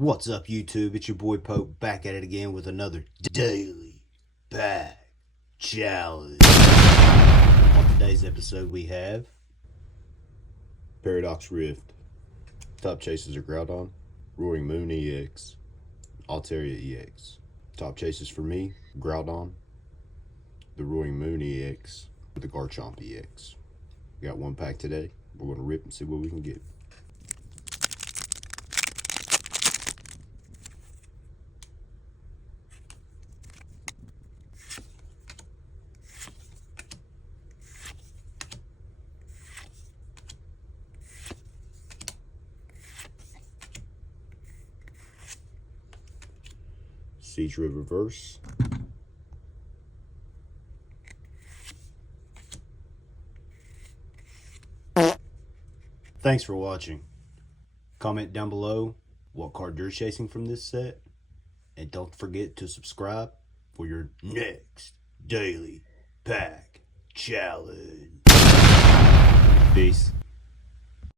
What's up, YouTube? It's your boy Pope back at it again with another daily pack challenge. On today's episode, we have Paradox Rift, Top Chases are Groudon, Roaring Moon EX, Altaria EX. Top Chases for me: Groudon, the Roaring Moon EX, with the Garchomp EX. We got one pack today. We're going to rip and see what we can get. Seadra Reverse, thanks for watching. Comment down below what card you're chasing from this set, and don't forget to subscribe for your next daily pack challenge. Peace.